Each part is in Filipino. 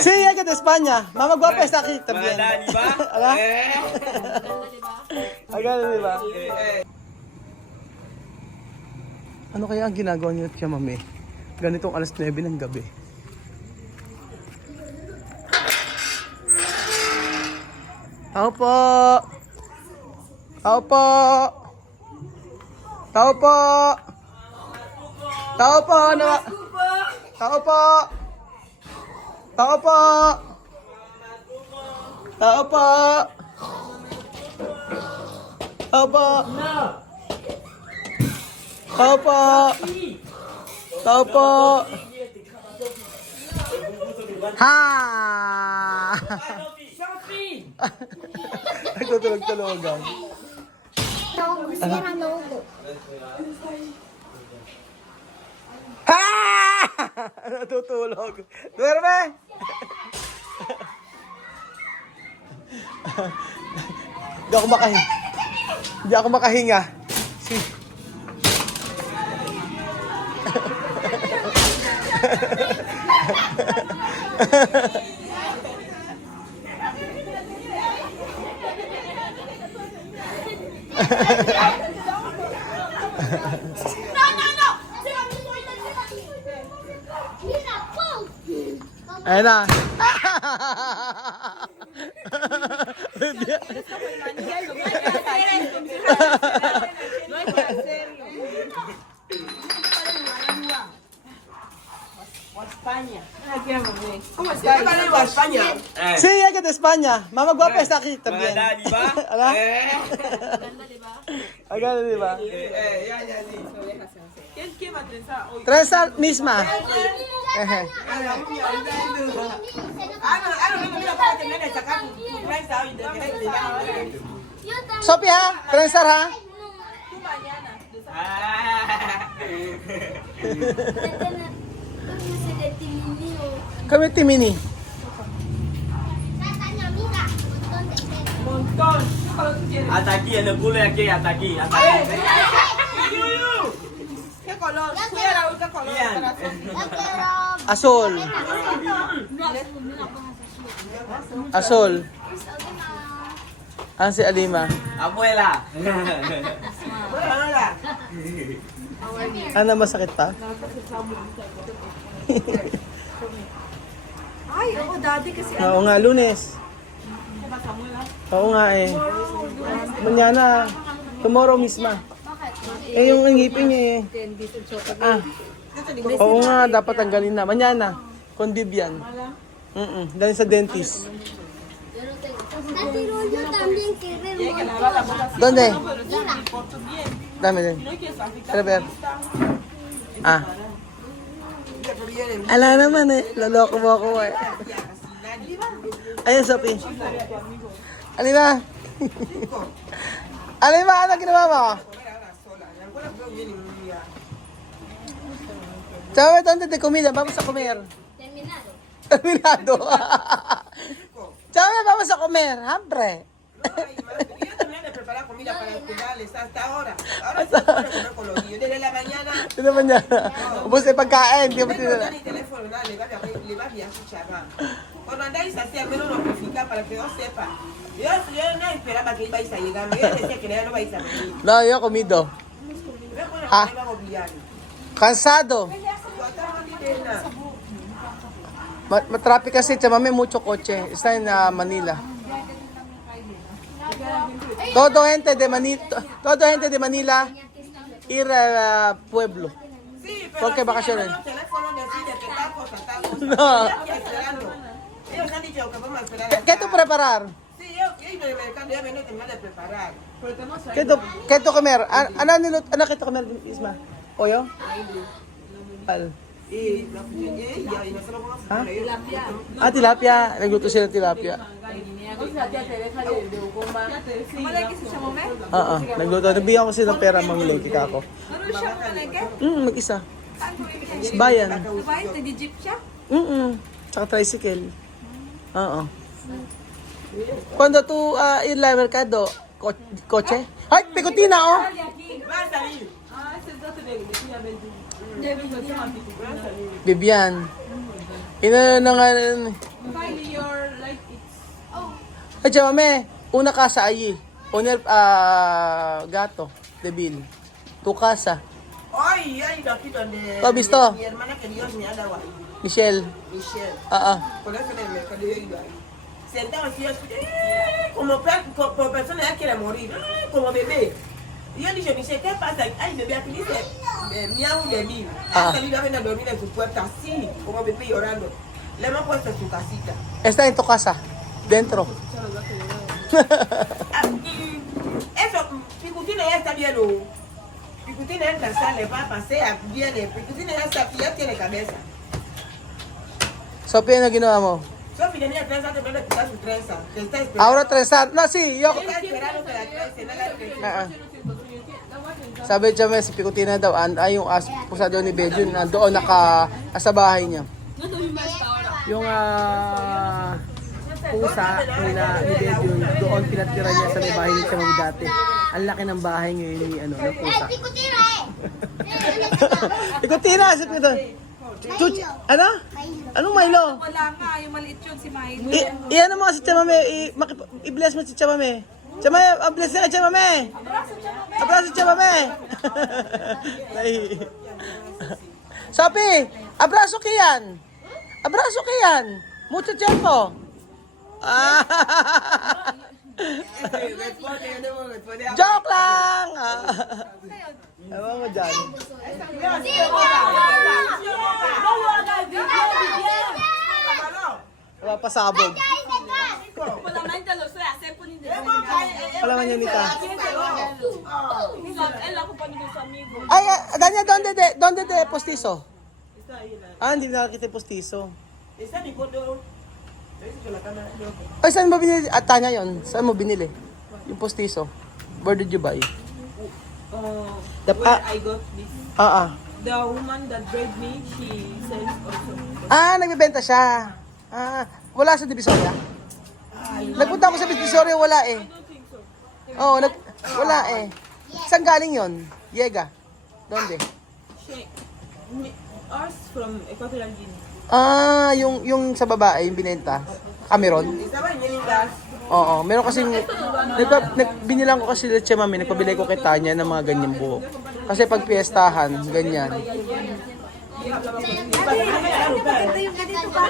Sí, llegué de España. Mamá guapa está aquí también. ¿Ala? Agad, di ba? Ano kaya ang ginagawa niyo kaya mami? Ganitong alas 9 ng gabi. Tao po! Tao po! Tao po! Tao po! Tao po! Tao po! Tao po! Tao po! Tao po! Tao po! Ha! Nagtutulog-tulogan. Ha! Natutulog. Duerme! Hindi ako makahinga. Ayan na. ¿Cómo está? ¿Cómo España? Sí, llegué de España. Mamá guapa está aquí también. ¿Ala? Agad, di ba? ¿Quién va a trenzar hoy? Trenza misma. Ehe. Sophie ha? Trenzar ha? Kami Timini. Montón. ¿Qué color tú quieres? Hasta aquí, el culo de aquí, hasta aquí. Hasta aquí. ¿Qué color? ¿Qué color? Azul. Azul. Ah, si Alima. Abuela. Ano, masakit pa? Ay, ako dati kasi Oo nga, Lunes. Oo nga eh. Mañana. Tomorrow misma. Eh, yung ngipin niya eh. Ah. Oo nga, dapat tanggalin na. Mañana. Conviv yan. Dahil sa dentist. Tati Rollo también queremos. ¿Dónde? Dame din. Pero ver. Ah. Ala naman eh. Laloko mo ako eh. Ayan, Sophie. Alima. Alima, ano ginawa mo? Sabi, ¿dónde te comida? Vamos a comer. Terminado. Terminado. Sabi, vamos a comer. Hambre. yo también le preparaba comida para cuidarles hasta ahora. Ahora se puede comer con los niños. Desde la mañana. Ito naman niya. Ubus na yung pagkain. Di ba No tinala? da ni teléfono, nada, le va a enviar su charla. Cuando andáis así, al menos notificar para que yo sepa. Yo no esperaba que ibais a llegar. Yo decía que ya no vais a venir. No, yo comido. Pero bueno, Ah. me iba a obligar. Cansado. Cuando Matraffic kasi, tsaka may mucho kotse. Está en Manila. Todo gente de Manila ir a pueblo. Sí, pero ¿Por qué así, vacaciones? al menos teléfono de así, de tacos a tacos. No. Estoy esperando. Ellos han dicho que vamos a esperar. ¿Qué tú preparar? Sí, yo iba al mercado, ya vengo a terminar de preparar. ¿Qué tú comer? Ano kita comer, Isma? Oyo? Al. Y nosotros vamos a ¿Ah? freír. Ah, tilapia. Nagluto sila ng tilapia. Oo, nagluto. Nabigyan ko sila ng pera mamili kika ako. Mag-isa. Sa bayan. Nag-jeep siya? Tsaka tricycle. Oo. Cuando tú ir al mercado, coche? Ay, picotina, oh! Va a salir. Bibian. Ina na nga. Ay, chamame, una casa allí. Poner gato de Bill. Tu casa. Ay, ay, aquí donde... ¿Lo has visto? Mi hermana que Dios me ha dado ahí. Michelle. Michelle. Ah. Por eso en el mercado yo he ido ahí. Sentado así, yo escuché, como por persona ya quiere morir, como bebé. Y yo dije, Michelle, ¿qué pasa? Ay, bebé, aquí dice, miau de mí. Ha salido a venir a dormir en su puerta, así, como bebé llorando. Le hemos puesto en su casita. Está en tu casa. Dentro. Y eso, Picutina ya está bien, ¿no? Picutina entra, sale, va, pasea, viene. Picutina ya está, ya tiene cabeza. Sophie, ano ginawa mo? Sofi tenía trenza, te puede quitar su trenza. Te está esperando. Ahora trenzar. No, sí, yo. Está esperando que la trence, no la trence. Sabi niya si Picotina daw, ay yung pusa daw ni Bejun, doon sa bahay niya. Yung pusa ni Bejun, doon pinatira niya sa may bahay ni Chamami dati. Ang laki ng bahay ngayon ni ng pusa. Picotina, si Picotina. Ano? Anong Milo? Wala nga, yung maliit yun si Milo. Iyan mo si Chamame, i-bless mo si Chamame. Chamame, bless na Chamame. Abrazo Chamame. Sabi, abrazo kiyan. Abrazo kiyan. Mucho tiempo. Joke lang. Ewan mo dyan. Wala pa sabog. Wala man yan, Nita. Ay, Danya, donde de postizo? Hindi nakakita yung postizo. Está mi foto. Ay, saan mo binili? Tanya yun. Saan mo binili? Yung postizo. Where did you buy? Where I got this. The The woman that bred me, she sells also. Nagbebenta siya. Wala sa Divisoria? Nagpunta ako sa Divisoria, wala eh. I don't think so. Oo, wala eh. Saan galing yon? Yega. Donde? She, ours from Equatorial Guinea. Yung sa babae, yung binenta. Cameron? Estaba en el gas. Oo, meron kasing, binilang ko kasi leche mami, nagpabili ko kay Tanya ng mga ganyang buhok. Kasi pag piyestahan, ganyan.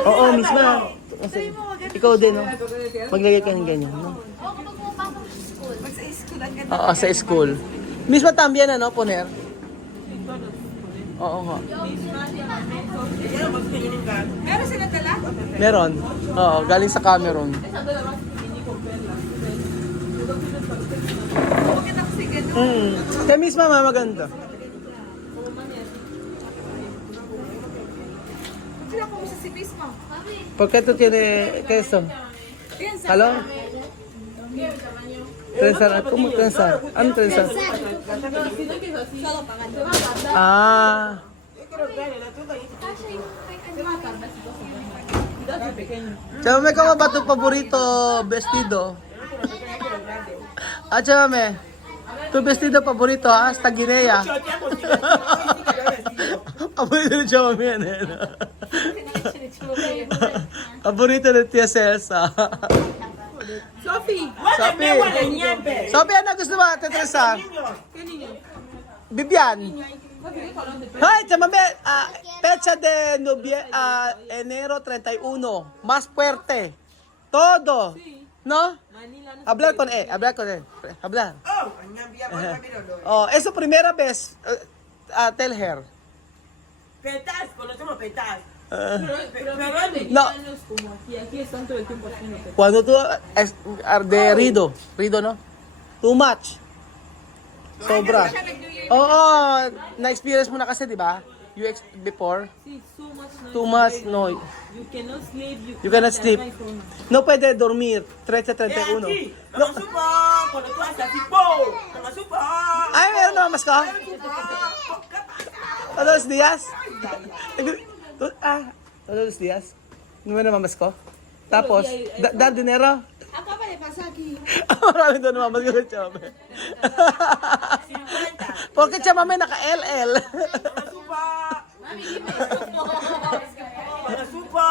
Oo, misma. Ikaw din, no? Maglagay ka ng ganyan, no? Oo, sa school. Misma también, ano, Poner? Oo nga. Meron sila dala? Meron. Oo, galing sa Cameroon. Okay na kasi ganun. Kaya misma, maganda. Sila po sa si mismo. ¿Por qué tú tienes queso? Piensa. ¿Aló? Trenzar, ¿cómo trenzar? Ano trenzar? Chamame, ¿cómo va tu favorito vestido? Chamame, tu vestido favorito, hasta Guinea. Favorito ni Chamame yan eh. Favorito ni Tia Celsa. Sophie! Sophie, ano gusto mo, Tetresa? Bibian. Ay, chamame, fecha de enero 31, más fuerte. Todo. ¿No? Hablar con él. Hablar. Oh, es su primera vez. Tell her. Petas, conocemos petas. No. Como aquí están todo el tiempo haciendo. Cuando tú de Rido, ¿no? Too much. Sobra. Oo, na-experience mo na kasi, di ba? Before. Sí, Too much, no. You cannot sleep. You cannot sleep. No puede dormir. 30-31. No supo, cuando tú haces así, ¡pum! No supo. Ay, meron na mas ka? Todos los días? Todos los días? No meron na mas ko? Tapos, dar dinero. Acá le pasa aquí. Marami doon naman yung Chamame. Porque Chamame naka-LL. Mga supa.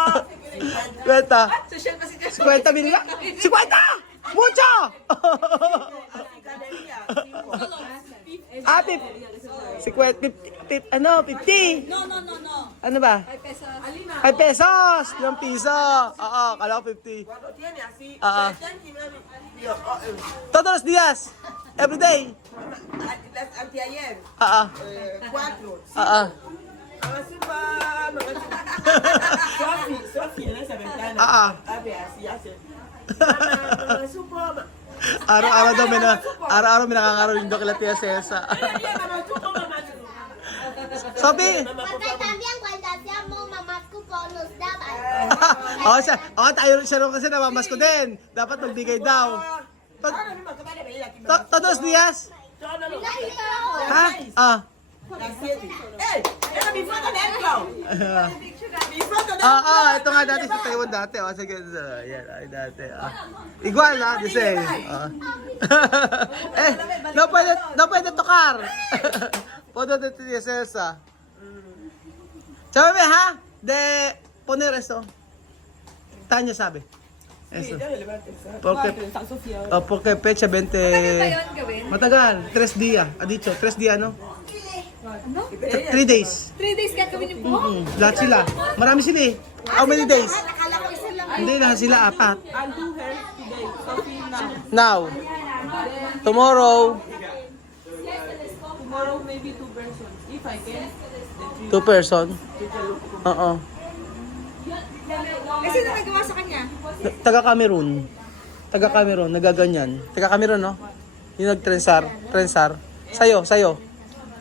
Kwenta. 50 mil na? 50! Mucho! Ah, 50, ano, 50? No. Ano ba? 5 pesos! 5 piso! Oo, kala ko 50. Cuando tiene así, Ah. 79, Todos los días! Every day! anteayer, Oo, 4. oo. Mga supa, mga supa. Sophie, en esa ventana. Abre así, hace. Mga supa. Araw-araw daw may nakakarating daw kila Tia Cesa. Mga supa, mga supa. Sophie! Porque también cuando hacíamos mamás cupo nos daban. Siya rin kasi namamas ko din. Dapat magbigay daw. Ahora mismo acaba de venir aquí. Todos los días? No. Ha? Ah. Las 7. ¡Ey! ¡Esa es mi foto dentro! ¡Mi foto dentro! Ito nga dati sa Taiwan dati. Sige, yan, ay dati. Igual the same. No puede tocar. Puedo de Tia Cesa. Sabi ha? De poner esto. Tanya sabe. Eso. Porque fecha 20. Matagal. 3 días. Ha dicho, 3 días, no? 3 days. 3 days gagawin niyo po? Lahat sila. Marami sila eh. How many days? Akala ko isa lang. Hindi, lahat sila 4. I'll do her today. Sophie Now. now. Tomorrow, Tomorrow maybe 2 persons. If I can. 2 person. Oo. Eh, sino nagawa sa kanya? Taga Cameroon, nagaganyan. Taga Cameroon, no? Yung nag-trensar. Sayo.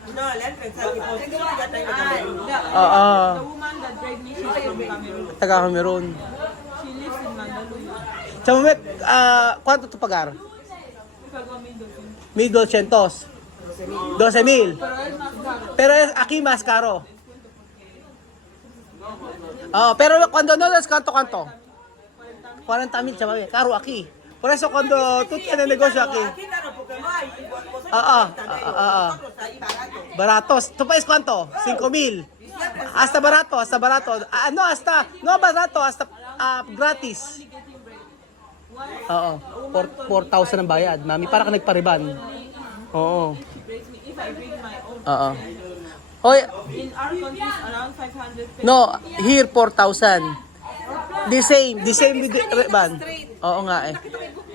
No, le han pensado que por qué ya tengo Camerún. Oo. The woman that dragged me, she's from Cameroon. Taga Cameroon. She lives in Mandaluyong. Chamomet, ¿cuánto tu pagar? Pagawa may doon. 1,200. 12,000. Pero es aquí más caro. Pero cuando no es ¿cuánto? 40,000, chamomet. Caro aquí. Por eso cuando tú tienes negocio aquí. Aquí claro, porque no hay. Vosotros nosotros ahí barato. Baratos. ¿Tu país cuánto? 5,000. Hasta barato. No barato, hasta gratis. Oo. 4,000 ang bayad. Mami, para ka nagpariban. Oo. She breaks me if I bring my own. Oo. Hoy, In our country, around 500 pesos. no, here 4,000. The same with the ribbon. Oo nga eh.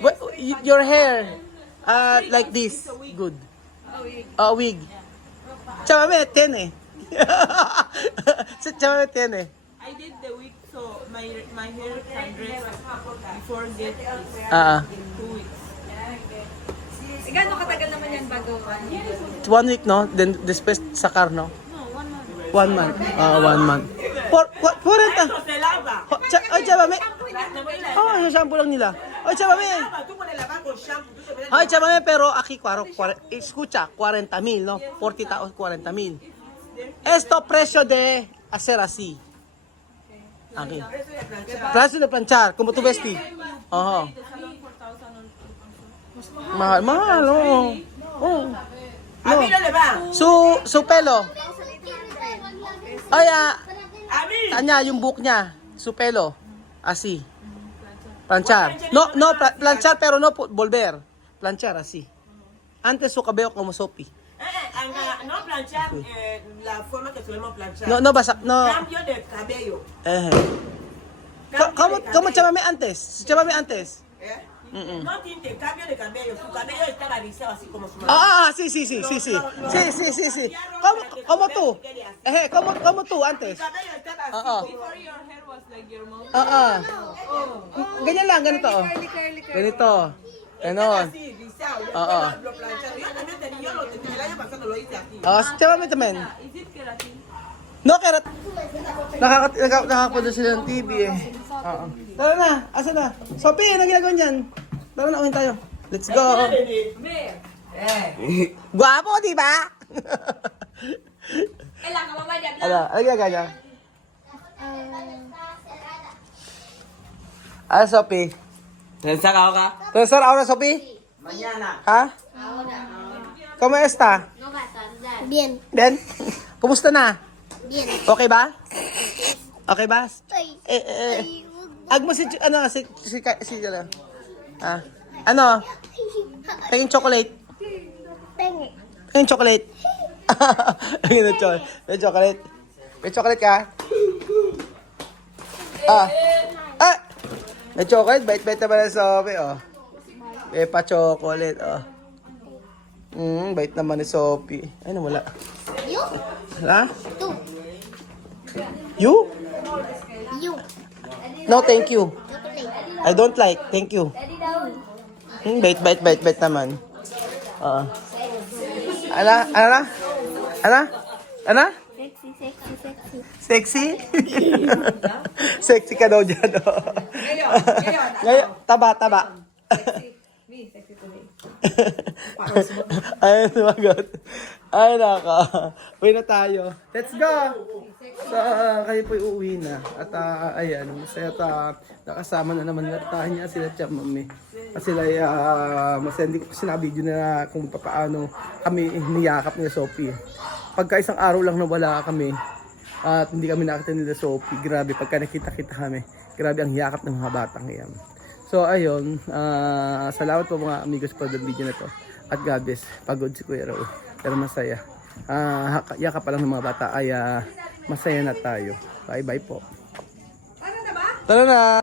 But your hair, like this, good. Wig. Chamame, 10 eh. Chamame, 10 eh. I did the week so my hair can rest before get this. 2 weeks. Gano'ng katagal naman yan bago? 1 week, no? Then the space sa car, no? No, 1 1 month. month. 1 month. 40. Esto se lava. Ay, Chamame. Le voy a Yung shampoo lang nila. Ay, Chamame. lava. Tú puedes lavar con shampoo. Tú te metes Ay, Chamame, pero aquí, escucha, 40,000, no? 40,000, 40,000. Esto precio de hacer así. Aquí. Precio de planchar, como tu vesti. Ojo. Mahal, oh. Oh. A mí no le va. Su pelo. Ay, A mí. Tanya, yung book niya. Su pelo. Así. Planchar. No, planchar, pero no volver. Planchar, así. Antes su cabello como Sophie. No planchar la forma que solemos planchar. No, no. Cambio de cabello. ¿Cómo Chamame antes? Chamame antes. ¿Eh? No tinte, cambio de cabello. Su cabello estaba rizado así como su mamá. Sí. Sí. ¿Cómo tú? ¿Cómo tú antes? Su cabello estaba así Oo. como... Before your hair was like your mom. Ganyan lang, ganito. Ganito. Ganon. Así, rizado. Oo. Lo plancharon. Yo también tenía, el año pasado lo hice aquí. Chamame también. Is it keratin? No, karat. Nakakapunta sila ng TV eh. Oo. Tara na, asa na? Sophie, anong ginagawa niyan? Tara na, uwin tayo. Let's go. Guwapo, di ba? Kailangan mo ba dyan? Ano ginagawa niya? Ah, Sophie. Tensa ka ka? Tercer ahora, Sophie? Mañana. Ha? ¿Cómo está? No va a tardar. Bien, Ben? Kumusta na? bien. Okay ba? Okay ba? Estoy. Ag mo si, ano, ano? Ah, ano? Tingin chocolate. Tengo. Tingin chocolate. Tingin na chocolate. May chocolate. May chocolate ka? Ah. Ah! May chocolate. Bait-bait naman na Sophie, oh. May pa-chocolate, oh. Bait naman ni Sophie. Ay, nawala. You? Ha? Tú. You? You. No, thank you. Chocolate. I don't like. Thank you. Bait naman. Oo. Ana? Sexy, sexy, sexy. Sexy? Sexy ka daw dyan. Oh. Ngayon, taba. Me, sexy today. Ay, sumagot. Ay, naka. Uwi na tayo. Let's go! So, kayo po uuwi na. At ayan, masaya nakasama na naman tayo niya sila Chap Mami. Kasi masaya, hindi ko sinabi yun na kung paano kami niyakap ni Sophie. Pagka isang araw lang na wala kami at hindi kami nakita nila Sophie, grabe, pagka nakita-kita kami, grabe ang yakap ng mga batang iyan. So ayun, salamat po mga amigos po sa video na to. At God bless, pagod si Kuya Raul, pero masaya. Yakap pa lang ng mga bata ay masaya na tayo. Bye bye po. Tara na!